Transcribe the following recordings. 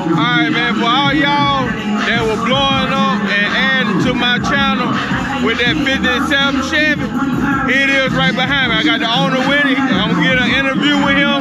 Alright, man, for all y'all that were blowing up and adding to my channel with that 57 Chevy, here it is right behind me. I got the owner with it. I'm gonna get an interview with him.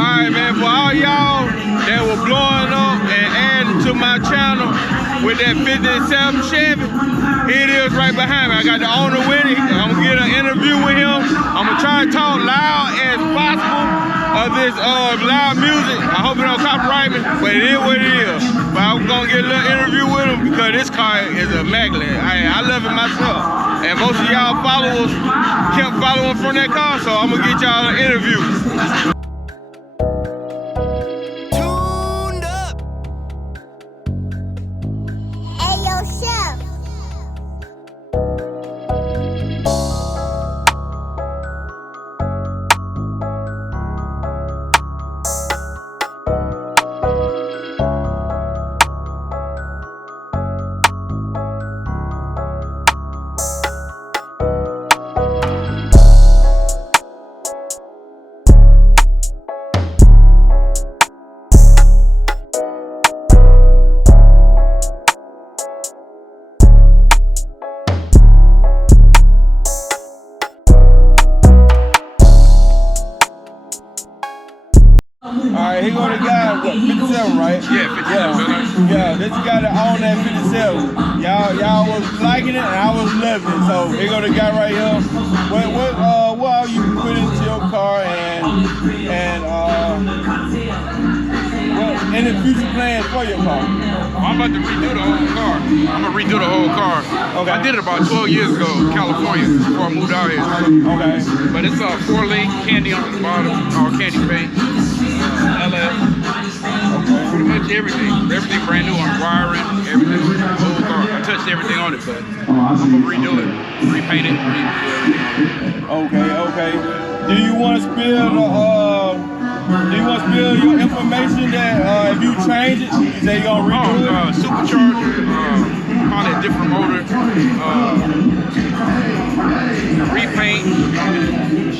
Alright, man, for all y'all that were blowing up and adding to my channel with that 57 Chevy, here it is right behind me. I got the owner with it. I'm gonna get an interview with him. I'm gonna try to talk loud as possible of this loud music. I hope it don't copyright me, but it is what it is. But I'm gonna get a little interview with him because this car is immaculate. I love it myself. And most of y'all followers kept following from that car, so I'm gonna get y'all an interview. Alright, here go the guy, what, 57, right? Yeah, 57. Yeah, this guy that owned that 57. Y'all was liking it and I was loving it. So here go the guy right here. What all you put into your car and what any future plans for your car? I'm about to redo the whole car. I'm gonna redo the whole car. Okay. I did it about 12 years ago in California before I moved out here. Okay. But it's a 4-link candy on the bottom, all candy paint. LF. Okay. Pretty much everything. Everything brand new on wiring, everything. The whole car. I touched everything on it, but I'm gonna redo it, repaint it, redo everything on it. Okay. Do you want to spill your information that if you change it, you say you're gonna redo it? Supercharger, probably a different motor, repaint.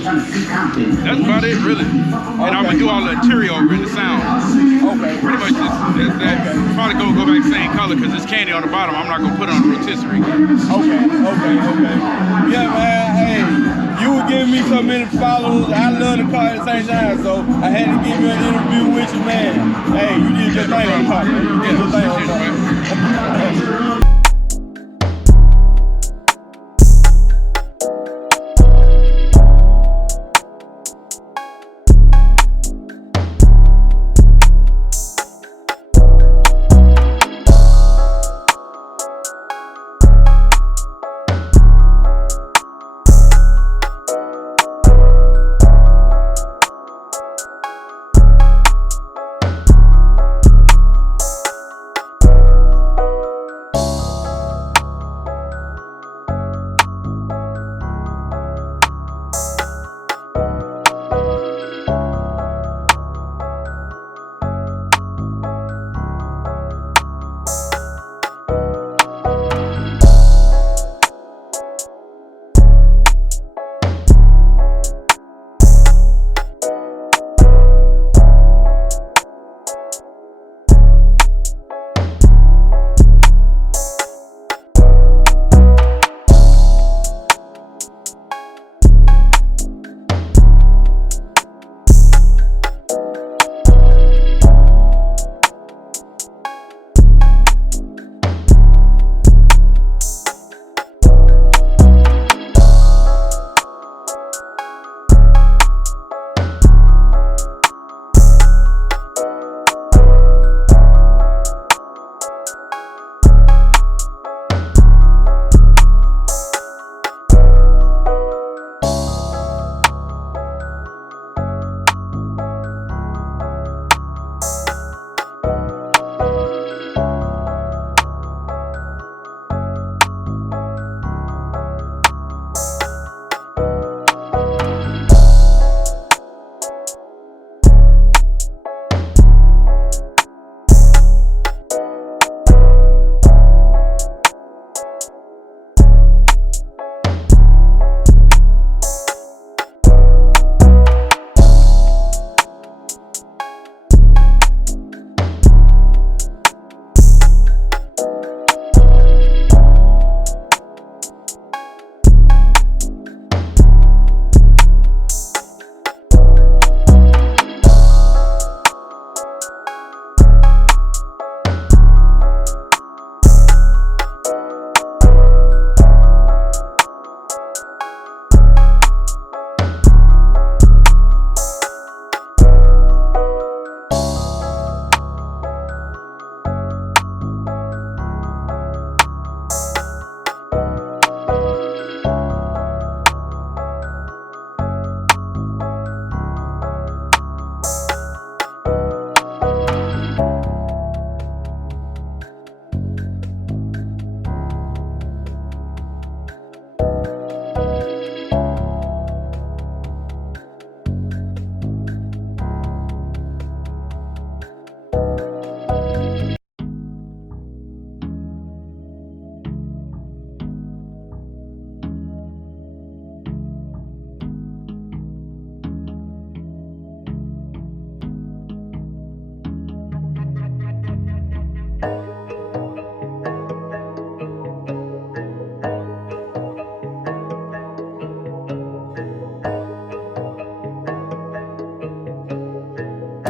That's about it, really. And I'm gonna do all the interior over in the sound. Okay. Pretty much just that. Probably go back same color because it's candy on the bottom. I'm not gonna put it on the rotisserie. Okay. Yeah, man. Hey, you were giving me so many followers. I love the car at the same time, so I had to give you an interview with you, man. Hey, you did your thing on the car, man. You did your thing on the car.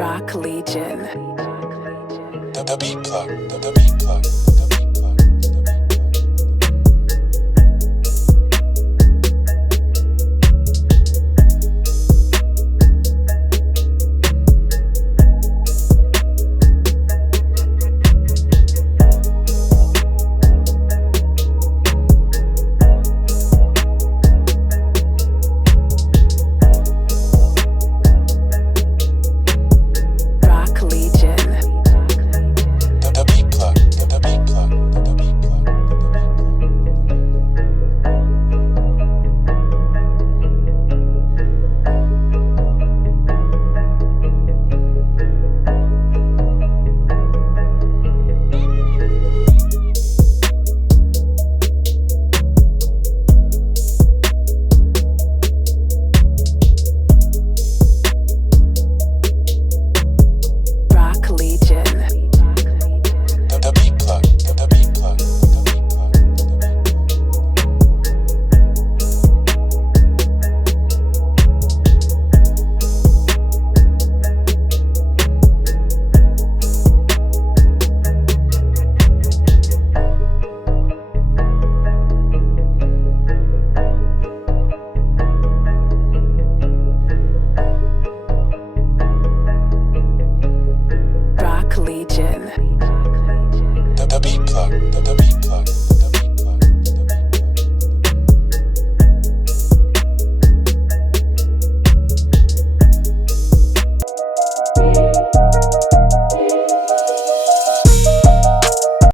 Rock Legion. The beat plug. The beat plug.